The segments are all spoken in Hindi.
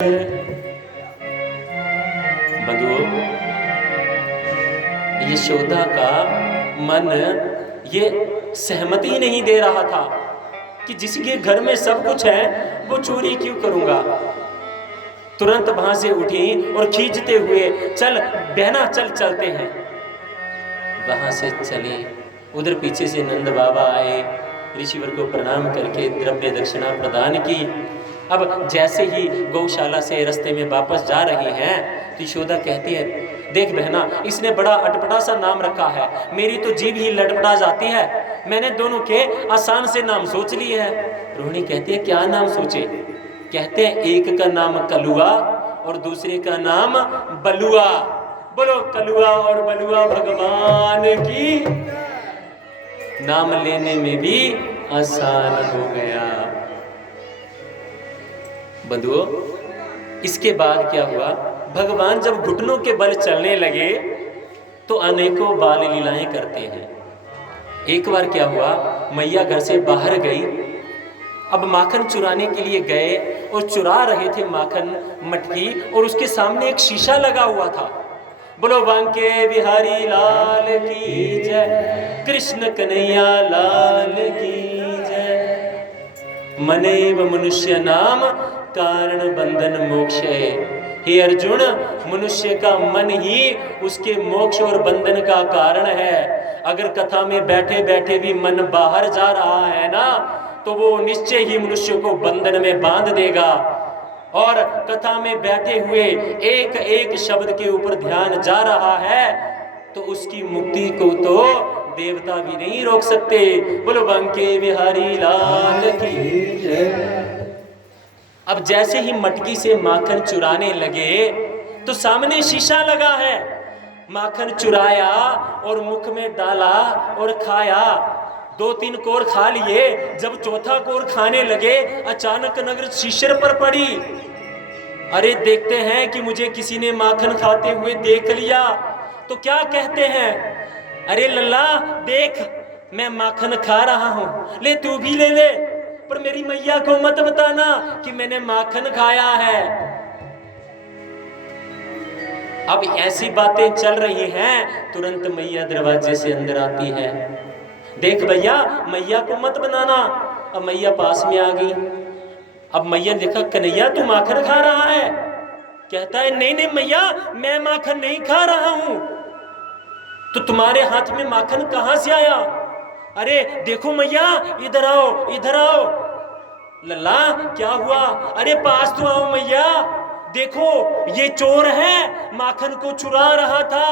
बंधुओं, यशोदा का मन ये सहमति नहीं दे रहा था कि जिसके घर में सब कुछ है वो चोरी क्यों करूंगा। तुरंत वहां से उठी और खींचते हुए, चल बहना चल चलते हैं। वहां से चले। उधर पीछे से नंद बाबा आए, ऋषिवर को प्रणाम करके द्रव्य दक्षिणा प्रदान की। अब जैसे ही गौशाला से रास्ते में वापस जा रही हैं तो यशोदा कहती है, देख बहना, इसने बड़ा अटपटा सा नाम रखा है, मेरी तो जीभ ही लटपटा जाती है। मैंने दोनों के आसान से नाम सोच लिए हैं। रोहिणी कहती है, क्या नाम सोचे? कहते हैं, एक का नाम कलुआ और दूसरे का नाम बलुआ। बोलो कलुआ और बलुआ भगवान की। नाम लेने में भी आसान हो गया। बंधुओं, इसके बाद क्या हुआ? भगवान जब घुटनों के बल चलने लगे तो अनेकों बाल लीलाएं करते हैं। एक बार क्या हुआ, मैया घर से बाहर गई। अब माखन चुराने के लिए गए और चुरा रहे थे माखन मटकी, और उसके सामने एक शीशा लगा हुआ था। बोलो बांके बिहारी लाल की जय, कृष्ण कन्हैया लाल की जय। मनेव मनुष्य नाम कारण बंधन मोक्ष है। हे अर्जुन, मनुष्य का मन ही उसके मोक्ष और बंधन का कारण है। अगर कथा में बैठे बैठे भी मन बाहर जा रहा है ना, तो वो निश्चय ही मनुष्य को बंधन में बांध देगा। और कथा में बैठे हुए एक एक शब्द के ऊपर ध्यान जा रहा है तो उसकी मुक्ति को तो देवता भी नहीं रोक सकते। बोलो बंके बिहारी लाल की जय। अब जैसे ही मटकी से माखन चुराने लगे तो सामने शीशा लगा है। माखन चुराया और मुख में डाला और खाया। 2-3 कोर खा लिए। जब चौथा कोर खाने लगे, अचानक नजर शीशे पर पड़ी। अरे देखते हैं कि मुझे किसी ने माखन खाते हुए देख लिया तो क्या कहते हैं, अरे लल्ला देख, मैं माखन खा रहा हूं, ले तू भी ले ले, पर मेरी मैया को मत बताना कि मैंने माखन खाया है। अब ऐसी बातें चल रही हैं, तुरंत मैया दरवाजे से अंदर आती है। देख भैया, मैया को मत बनाना। अब मैया पास में आ गई। अब मैया देखा, कन्हैया तू माखन खा रहा है? कहता है, नहीं नहीं मैया, मैं माखन नहीं खा रहा हूं। तो तुम्हारे हाथ में माखन कहां से आया? अरे देखो मैया, इधर आओ इधर आओ। लल्ला क्या हुआ? अरे पास तो आओ मैया, देखो ये चोर है, माखन को चुरा रहा था।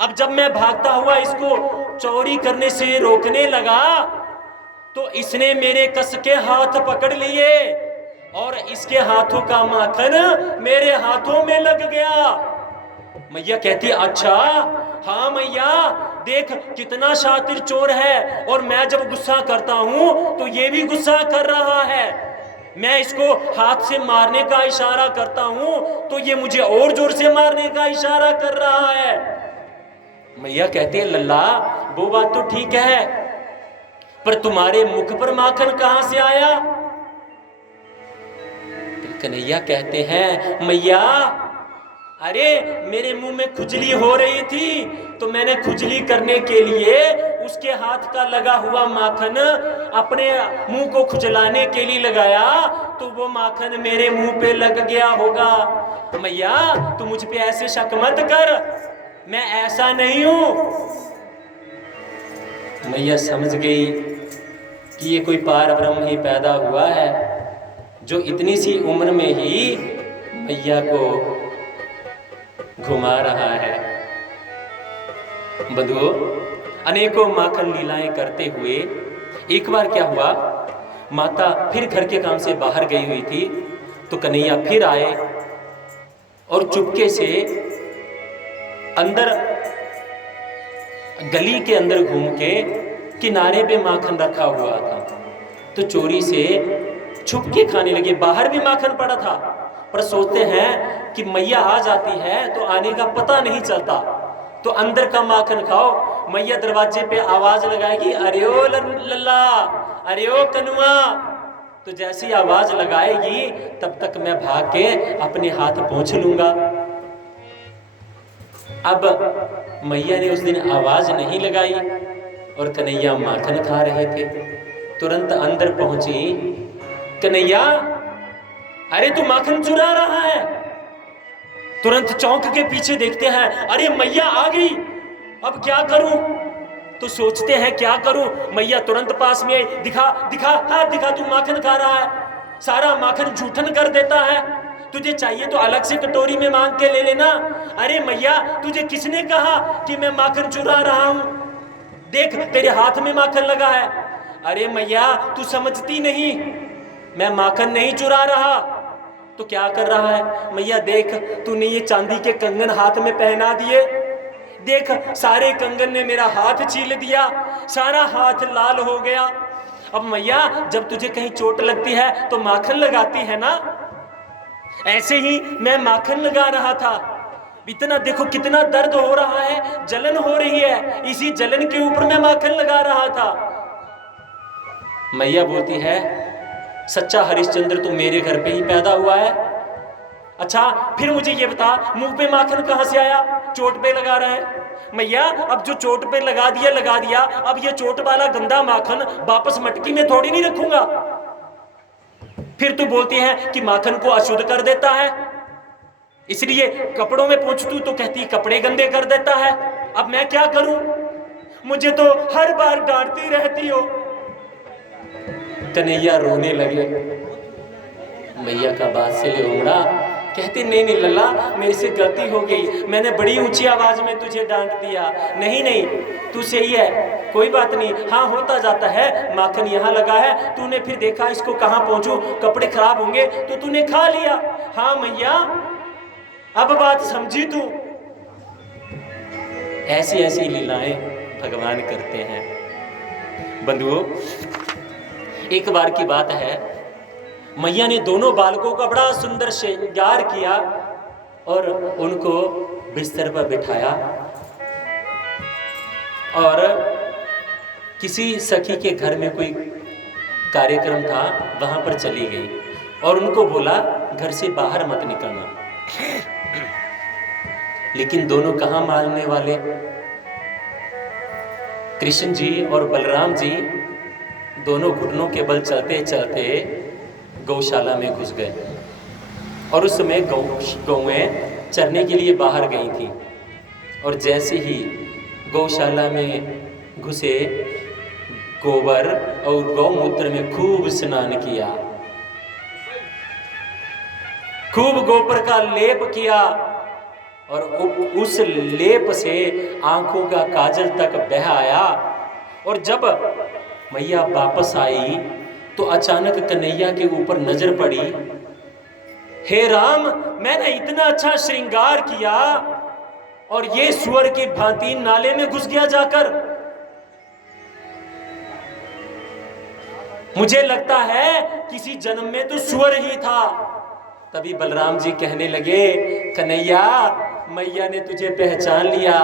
अब जब मैं भागता हुआ इसको चोरी करने से रोकने लगा तो इसने मेरे कस के हाथ पकड़ लिए और इसके हाथों का माखन मेरे हाथों में लग गया। मैया कहती, अच्छा हाँ मैया, देख कितना शातिर चोर है, और मैं जब गुस्सा करता हूं तो ये भी गुस्सा कर रहा है। मैं इसको हाथ से मारने का इशारा करता हूं तो ये मुझे और जोर से मारने का इशारा कर रहा है। मैया कहती है, लल्ला वो बात तो ठीक है, पर तुम्हारे मुख पर माखन कहां से आया? कन्हैया कहते हैं, मैया अरे मेरे मुंह में खुजली हो रही थी तो मैंने खुजली करने के लिए उसके हाथ का लगा हुआ माखन अपने मुंह को खुजलाने के लिए लगाया, तो वो माखन मेरे मुंह पे लग गया होगा। मैया तू मुझ पे ऐसे शक मत कर, मैं ऐसा नहीं हूं। मैया समझ गई कि ये कोई पार ब्रह्म ही पैदा हुआ है जो इतनी सी उम्र में ही मैया को घुमा रहा है। बंधुओं, अनेकों माखन लीलाएं करते हुए एक बार क्या हुआ, माता फिर घर के काम से बाहर गई हुई थी तो कन्हैया फिर आए और चुपके से अंदर गली के अंदर घूम के किनारे पे माखन रखा हुआ था तो चोरी से छुप के खाने लगे। बाहर भी माखन पड़ा था, पर सोचते हैं कि मैया आ जाती है तो आने का पता नहीं चलता, तो अंदर का माखन खाओ। मैया दरवाजे पे आवाज लगाएगी, अरे ओ लल्ला, अरे ओ कनुआ, तो जैसी आवाज लगाएगी तब तक मैं भाग के अपने हाथ पहुंच लूंगा। अब मैया ने उस दिन आवाज नहीं लगाई और कन्हैया माखन खा रहे थे। तुरंत अंदर पहुंची, कन्हैया अरे तू माखन चुरा रहा है। तुरंत चौंक के पीछे देखते हैं, अरे मैया आ गई, अब क्या करूं। तो सोचते हैं क्या करूं। मैया तुरंत पास में आई, दिखा दिखा हाथ दिखा, तू माखन खा रहा है। सारा माखन जूठन कर देता है। तुझे चाहिए तो अलग से कटोरी में मांग के ले लेना। अरे मैया तुझे किसने कहा कि मैं माखन चुरा रहा हूं, देख तेरे हाथ में माखन लगा है। अरे मैया तू समझती नहीं, मैं माखन नहीं चुरा रहा। तो क्या कर रहा है। मैया देख तूने ये चांदी के कंगन हाथ में पहना दिए, देख सारे कंगन ने मेरा हाथ छील दिया, सारा हाथ लाल हो गया। अब मैया जब तुझे कहीं चोट लगती है तो माखन लगाती है ना, ऐसे ही मैं माखन लगा रहा था। इतना देखो कितना दर्द हो रहा है, जलन हो रही है, इसी जलन के ऊपर मैं माखन लगा रहा था। मैया बोलती है, सच्चा हरिश्चंद्र तू मेरे घर पे ही पैदा हुआ है। अच्छा फिर मुझे ये बता, मुंह पे माखन कहां से आया, चोट पे लगा रहा है। मैया अब जो चोट पे लगा दिया, अब ये चोट वाला गंदा माखन वापस मटकी में थोड़ी नहीं रखूंगा। फिर तू बोलती है कि माखन को अशुद्ध कर देता है, इसलिए कपड़ों में पूछतू तो कहती कपड़े गंदे कर देता है। अब मैं क्या करूं, मुझे तो हर बार डांटती रहती हो। कन्हैया रोने लगे। मैया का बात से ले उमड़ा, कहते नहीं नहीं लल्ला मेरे से गलती हो गई, मैंने बड़ी ऊंची आवाज में तुझे डांट दिया। नहीं नहीं तू सही है, कोई बात नहीं, हाँ होता जाता है, माखन यहाँ लगा है, तूने फिर देखा इसको कहाँ पहुंचू, कपड़े खराब होंगे तो तूने खा लिया। हाँ मैया अब बात समझी तू। ऐसी ऐसी लीलाएं भगवान करते हैं। बंधुओं एक बार की बात है, मैया ने दोनों बालकों का बड़ा सुंदर श्रृंगार किया और उनको बिस्तर पर बिठाया और किसी सखी के घर में कोई कार्यक्रम था, वहां पर चली गई और उनको बोला घर से बाहर मत निकलना। लेकिन दोनों कहां मानने वाले। कृष्ण जी और बलराम जी दोनों घुटनों के बल चलते चलते गौशाला में घुस गए और उस समय गौएं चरने के लिए बाहर गई थी। और जैसे ही गौशाला में घुसे, गोबर और गौमूत्र में खूब स्नान किया, खूब गोबर का लेप किया और उस लेप से आंखों का काजल तक बह आया। और जब मैया वापस आई तो अचानक कन्हैया के ऊपर नजर पड़ी। हे राम, मैंने इतना अच्छा श्रृंगार किया और ये सुअर की भांति नाले में घुस गया जाकर। मुझे लगता है किसी जन्म में तो सुअर ही था। तभी बलराम जी कहने लगे, कन्हैया मैया ने तुझे पहचान लिया।